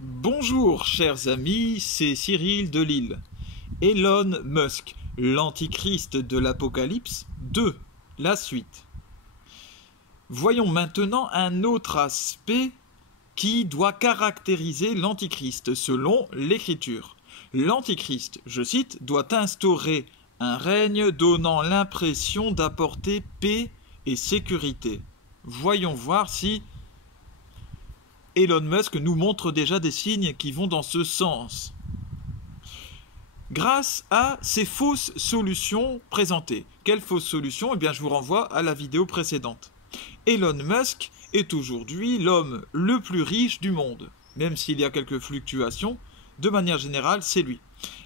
Bonjour chers amis, c'est Cyril de Lille. Elon Musk, l'antichrist de l'Apocalypse 2, la suite. Voyons maintenant un autre aspect qui doit caractériser l'antichrist selon l'Écriture. L'antichrist, je cite, doit instaurer un règne donnant l'impression d'apporter paix et sécurité. Voyons voir si Elon Musk nous montre déjà des signes qui vont dans ce sens. Grâce à ces fausses solutions présentées. Quelles fausses solutions? Eh bien, je vous renvoie à la vidéo précédente. Elon Musk est aujourd'hui l'homme le plus riche du monde. Même s'il y a quelques fluctuations, de manière générale, c'est lui.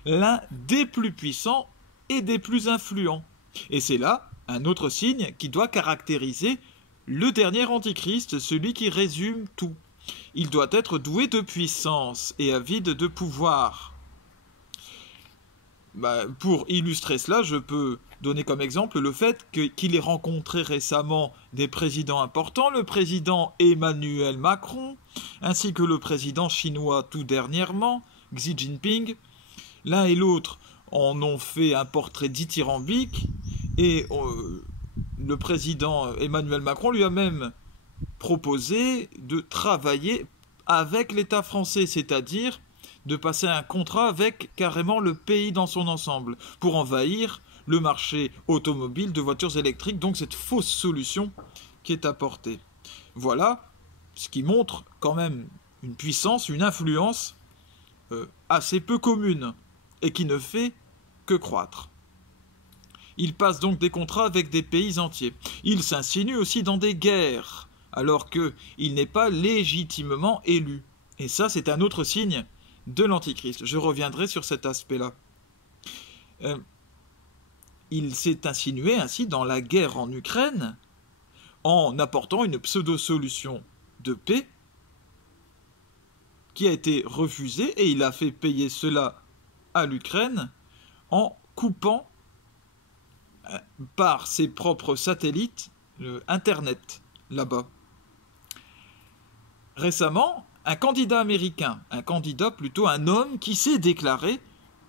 L'un des plus puissants et des plus influents. Et c'est là un autre signe qui doit caractériser le dernier antichrist, celui qui résume tout. Il doit être doué de puissance et avide de pouvoir. Pour illustrer cela, je peux donner comme exemple le fait qu'il ait rencontré récemment des présidents importants, le président Emmanuel Macron, ainsi que le président chinois tout dernièrement, Xi Jinping. L'un et l'autre en ont fait un portrait dithyrambique et le président Emmanuel Macron lui a même proposé de travailler avec l'État français, c'est-à-dire de passer un contrat avec carrément le pays dans son ensemble, pour envahir le marché automobile de voitures électriques, donc cette fausse solution qui est apportée. Voilà ce qui montre quand même une puissance, une influence assez peu commune, et qui ne fait que croître. Il passe donc des contrats avec des pays entiers. Il s'insinue aussi dans des guerres, alors qu'il n'est pas légitimement élu. Et ça, c'est un autre signe de l'Antichrist. Je reviendrai sur cet aspect-là. Il s'est insinué ainsi dans la guerre en Ukraine en apportant une pseudo-solution de paix qui a été refusée, et il a fait payer cela à l'Ukraine en coupant par ses propres satellites Internet là-bas. Récemment, un candidat américain, un homme qui s'est déclaré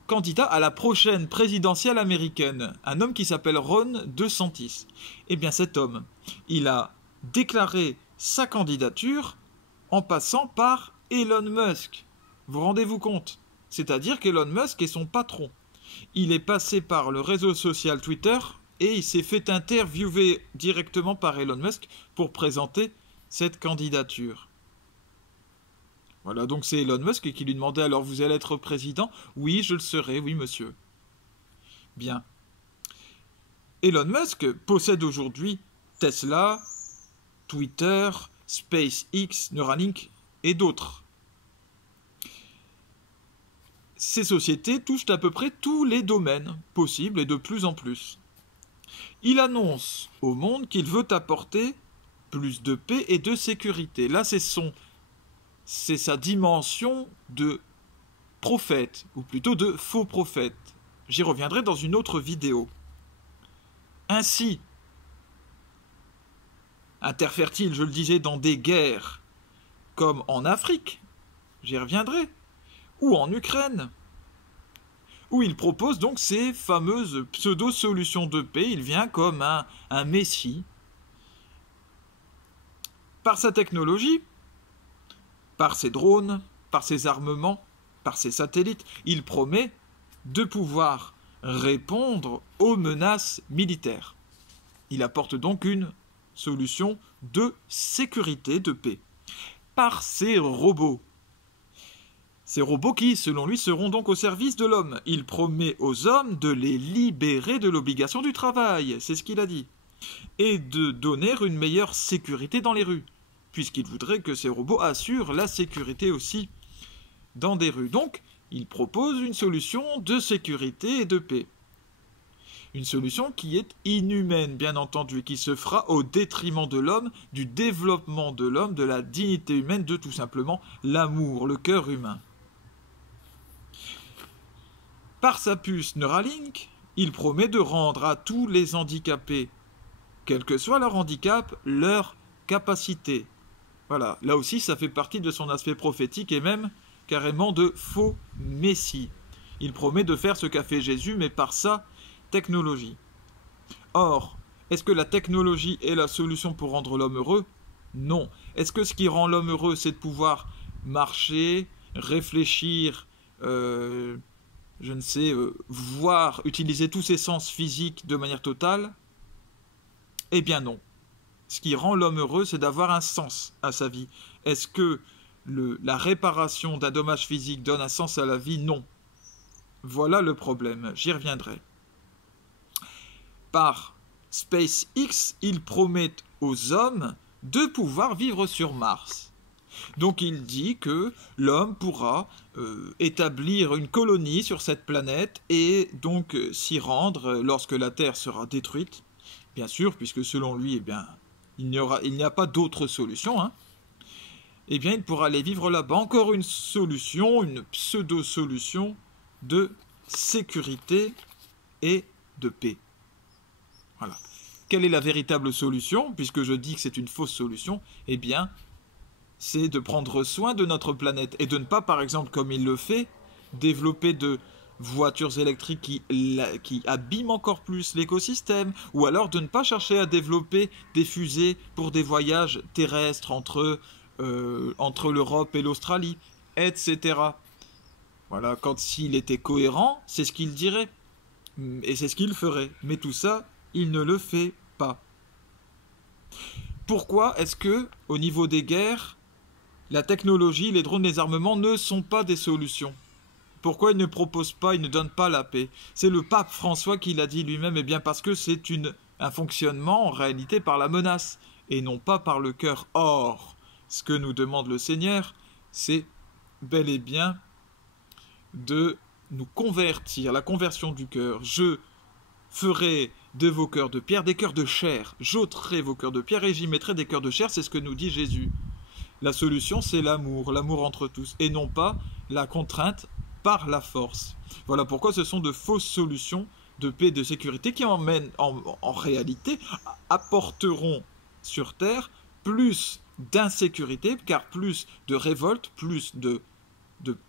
candidat à la prochaine présidentielle américaine, un homme qui s'appelle Ron DeSantis. Eh bien cet homme, il a déclaré sa candidature en passant par Elon Musk. Vous rendez-vous compte? C'est-à-dire qu'Elon Musk est son patron. Il est passé par le réseau social Twitter et il s'est fait interviewer directement par Elon Musk pour présenter cette candidature. Voilà, donc c'est Elon Musk qui lui demandait: alors vous allez être président? Oui, je le serai, oui monsieur. Bien. Elon Musk possède aujourd'hui Tesla, Twitter, SpaceX, Neuralink et d'autres. Ces sociétés touchent à peu près tous les domaines possibles et de plus en plus. Il annonce au monde qu'il veut apporter plus de paix et de sécurité. Là, c'est sa dimension de prophète, ou plutôt de faux prophète. J'y reviendrai dans une autre vidéo. Ainsi, interfère-t-il, je le disais, dans des guerres, comme en Afrique, j'y reviendrai, ou en Ukraine, où il propose donc ces fameuses pseudo-solutions de paix. Il vient comme un messie. Par sa technologie, par ses drones, par ses armements, par ses satellites, il promet de pouvoir répondre aux menaces militaires. Il apporte donc une solution de sécurité, de paix, par ses robots. Ces robots qui, selon lui, seront donc au service de l'homme. Il promet aux hommes de les libérer de l'obligation du travail, c'est ce qu'il a dit, et de donner une meilleure sécurité dans les rues, puisqu'il voudrait que ces robots assurent la sécurité aussi dans des rues. Donc, il propose une solution de sécurité et de paix. Une solution qui est inhumaine, bien entendu, qui se fera au détriment de l'homme, du développement de l'homme, de la dignité humaine, de tout simplement l'amour, le cœur humain. Par sa puce Neuralink, il promet de rendre à tous les handicapés, quel que soit leur handicap, leur capacité. Voilà, là aussi ça fait partie de son aspect prophétique et même carrément de faux messie. Il promet de faire ce qu'a fait Jésus, mais par sa technologie. Or, est-ce que la technologie est la solution pour rendre l'homme heureux? Non. Est-ce que ce qui rend l'homme heureux, c'est de pouvoir marcher, réfléchir, je ne sais, voir, utiliser tous ses sens physiques de manière totale? Eh bien non. Ce qui rend l'homme heureux, c'est d'avoir un sens à sa vie. Est-ce que la réparation d'un dommage physique donne un sens à la vie? Non. Voilà le problème, j'y reviendrai. Par SpaceX, ils promettent aux hommes de pouvoir vivre sur Mars. Donc il dit que l'homme pourra établir une colonie sur cette planète et donc s'y rendre lorsque la Terre sera détruite. Bien sûr, puisque selon lui, eh bien, il n'y a pas d'autre solution. Hein. Eh bien, il pourra aller vivre là-bas. Encore une solution, une pseudo-solution de sécurité et de paix. Voilà. Quelle est la véritable solution? Puisque je dis que c'est une fausse solution, eh bien, c'est de prendre soin de notre planète et de ne pas, par exemple, comme il le fait, développer de voitures électriques qui abîment encore plus l'écosystème, ou alors de ne pas chercher à développer des fusées pour des voyages terrestres entre l'Europe et l'Australie, etc. Voilà, quand s'il était cohérent, c'est ce qu'il dirait, et c'est ce qu'il ferait. Mais tout ça, il ne le fait pas. Pourquoi est-ce que, au niveau des guerres, la technologie, les drones, les armements ne sont pas des solutions? Pourquoi il ne propose pas, il ne donne pas la paix? C'est le pape François qui l'a dit lui-même, et bien parce que c'est un fonctionnement en réalité par la menace, et non pas par le cœur. Or, ce que nous demande le Seigneur, c'est bel et bien de nous convertir, la conversion du cœur. Je ferai de vos cœurs de pierre des cœurs de chair, j'ôterai vos cœurs de pierre et j'y mettrai des cœurs de chair, c'est ce que nous dit Jésus. La solution, c'est l'amour entre tous, et non pas la contrainte par la force. Voilà pourquoi ce sont de fausses solutions de paix et de sécurité qui emmènent, en réalité, apporteront sur Terre plus d'insécurité, car plus de révolte, plus de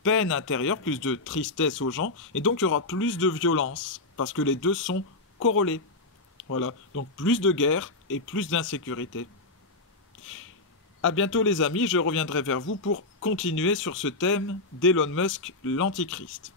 peine intérieure, plus de tristesse aux gens, et donc il y aura plus de violence, parce que les deux sont corrélés. Voilà, donc plus de guerre et plus d'insécurité. À bientôt les amis, je reviendrai vers vous pour continuer sur ce thème d'Elon Musk, l'Antichrist.